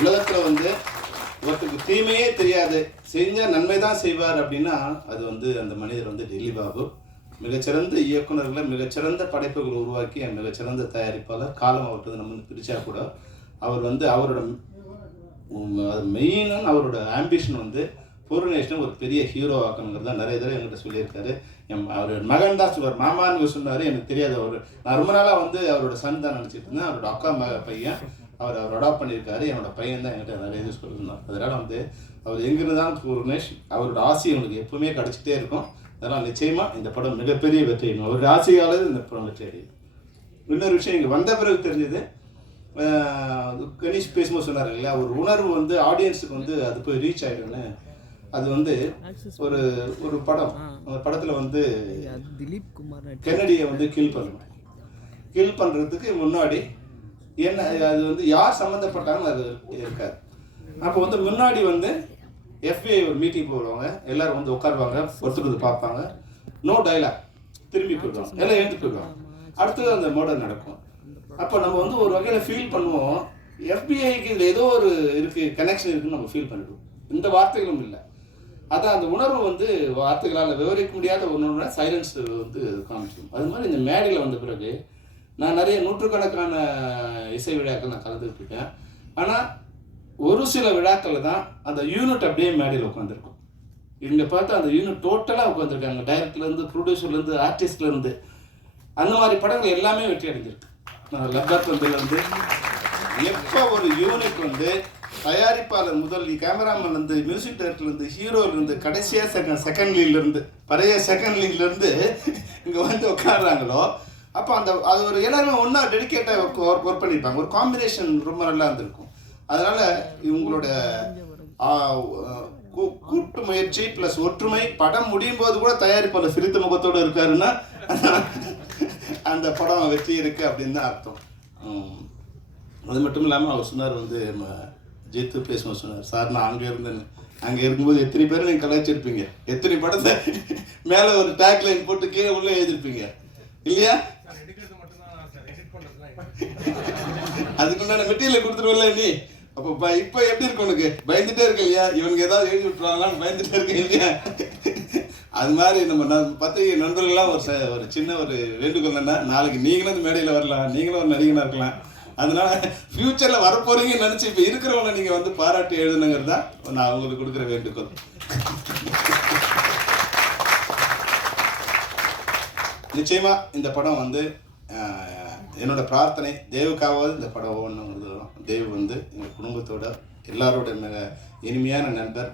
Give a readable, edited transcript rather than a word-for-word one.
உலகத்தில் வந்து ஒருத்தருக்கு தீமையே தெரியாது, செஞ்சால் நன்மை தான் செய்வார் அப்படின்னா அது வந்து அந்த மனிதர் வந்து டெல்லி பாபு. மிகச்சிறந்த இயக்குநர்களை, மிகச்சிறந்த படைப்புகளை உருவாக்கி மிகச்சிறந்த தயாரிப்பாளர். காலம் அவர்கிட்ட நம்ம வந்து பிரித்தா கூட அவர் வந்து அவரோட மெயினான அவரோட ஆம்பிஷன் வந்து பூர்ணேஷனை ஒரு பெரிய ஹீரோ ஆக்கணுங்கிறது தான் நிறைய தடவை என்கிட்ட சொல்லியிருக்காரு. அவர் மகன் தான் சொல்லுவார், மாமான்னு சொன்னார், எனக்கு தெரியாது. அவர் நான் ரொம்ப நாளாக வந்து அவரோட சன் தான் நினச்சிட்டு இருந்தேன். அவரோட அக்கா பையன் அவர் அடாப்ட் பண்ணியிருக்காரு. என்னோட பையன் தான் என்கிட்ட நிறைய இது சொல்லியிருந்தார். அதனால் வந்து அவர் எங்கிருந்தாலும் பூர்ணேஷ் அவரோட ஆசை அவனுக்கு எப்பவுமே கிடச்சிட்டே இருக்கும். அதனால் நிச்சயமாக இந்த படம் மிகப்பெரிய வெற்றி அடையும். அவருடைய ஆசையாளர் இந்த படம் வெற்றி அடையும். இன்னொரு விஷயம் இங்கே வந்த பிறகு தெரிஞ்சது, கணேஷ் பேசும்போது சொன்னார் இல்லையா, ஒரு உணர்வு வந்து ஆடியன்ஸுக்கு வந்து அது போய் ரீச் ஆகிடும்னு. அது வந்து ஒரு ஒரு படம், அந்த படத்தில் வந்து திலீப் குமார் கென்னடியை வந்து கில் பண்ணுறதுக்கு முன்னாடி என்ன அது வந்து யார் சம்மந்தப்பட்டாங்கன்னு அது இருக்காது. அப்போ வந்து முன்னாடி வந்து FBI ஒரு மீட்டிங் போடுவாங்க, எல்லோரும் வந்து உட்காருவாங்க, ஒருத்தர் வந்து பார்ப்பாங்க, நோ டைலாக், திரும்பி போயிடுவாங்க, எல்லாம் எழுந்து போயிடுவாங்க. அடுத்தது அந்த மர்டர் நடக்கும். அப்போ நம்ம வந்து ஒரு வகையில் ஃபீல் பண்ணுவோம், FBIக்கு இதில் ஏதோ ஒரு இருக்குது, கனெக்ஷன் இருக்குன்னு நம்ம ஃபீல் பண்ணிடுவோம். இந்த வார்த்தைகளும் இல்லை. அதான் அந்த உணர்வு வந்து வார்த்தைகளால் விவரிக்க முடியாத உணர்வுனா சைலன்ஸ் வந்து காமிச்சிடும். அது மாதிரி இந்த மேடையில் வந்த பிறகு நான் நிறைய நூற்றுக்கணக்கான இசை விழாக்கள் நான் கலந்துக்கிட்டு இருக்கேன். ஆனால் ஒரு சில விழாக்களில் தான் அந்த யூனிட் அப்படியே மேடையில் உட்காந்துருக்கும். இங்கே பார்த்தா அந்த யூனிட் டோட்டலாக உட்காந்துருக்காங்க, டைரக்டர்லேருந்து, ப்ரொடியூசர்லேருந்து, ஆர்டிஸ்ட்லேருந்து. அந்த மாதிரி படங்கள் எல்லாமே வெற்றி அடைஞ்சிருக்கு. லப்பர் பந்துலேருந்து எப்போ ஒரு யூனிட் வந்து தயாரிப்பாளர் முதல் கேமராமேன்லேருந்து, மியூசிக் டைரக்டர்லேருந்து, ஹீரோலேருந்து, கடைசியாக செகண்ட் லீட்லேருந்து, பழைய செகண்ட் லீட்லேருந்து இங்கே வந்து உட்காடுறாங்களோ, அப்போ அந்த அது ஒரு எல்லாருமே ஒன்றா டெடிக்கேட்டாக ஒர்க் பண்ணியிருப்பாங்க. ஒரு காம்பினேஷன் ரொம்ப நல்லா இருந்திருக்கும். அதனால் இவங்களோட கூட்டு முயற்சி ப்ளஸ் ஒற்றுமை, படம் முடியும் போது கூட தயாரிப்பாளர் சிரித்த முகத்தோடு இருக்காருன்னா அந்த படம் வெற்றி இருக்குது அப்படின்னு தான் அர்த்தம். அது மட்டும் இல்லாமல் அவர் சொன்னார் வந்து ஜெயித்து பேசும்போது சொன்னார், சார் நான் அங்கே இருந்தேன்னு. அங்கே இருக்கும்போது எத்தனை பேர் நீங்கள் கலாய்ச்சிருப்பீங்க, எத்தனை படத்தை மேலே ஒரு டேக் லைன் போட்டு கீழே உள்ளே எழுதிருப்பீங்க இல்லையா? அதுக்குண்டான மெட்டீரியல் கொடுத்துருவல நீ. அப்போ இப்போ எப்படி இருக்கு உனக்கு? பயந்துட்டே இருக்க இல்லையா, இவனுக்கு ஏதாவது எழுதி விட்டுருவாங்களான்னு பயந்துட்டே இருக்க இல்லையா? அது மாதிரி நம்ம பத்திரிகை நண்பர்கள்லாம் ஒரு சின்ன ஒரு வேண்டுகோள் என்னன்னா, நாளைக்கு நீங்களும் இந்த மேடையில் வரலாம், நீங்களும் ஒரு நடிகனாக இருக்கலாம். அதனால ஃப்யூச்சரில் வரப்போறீங்கன்னு நினச்சி இப்போ இருக்கிறவங்க நீங்கள் வந்து பாராட்டி எழுதுனுங்கிறது தான் நான் அவங்களுக்கு கொடுக்குற வேண்டுகோள். நிச்சயமாக இந்த படம் வந்து என்னோட பிரார்த்தனை, தேவுக்காவது இந்த படம் ஓடணுங்கிறது. தேவ் வந்து எங்கள் குடும்பத்தோட எல்லாரோட மிக இனிமையான நண்பர்.